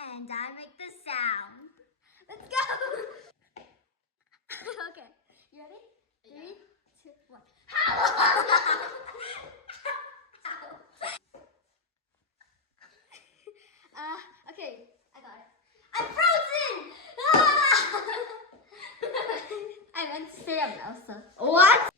And I make the sound. Let's go! Okay, you ready? Yeah. 3, 2, 1. Okay, I got it. I'm frozen! I meant to say I'm Elsa. What?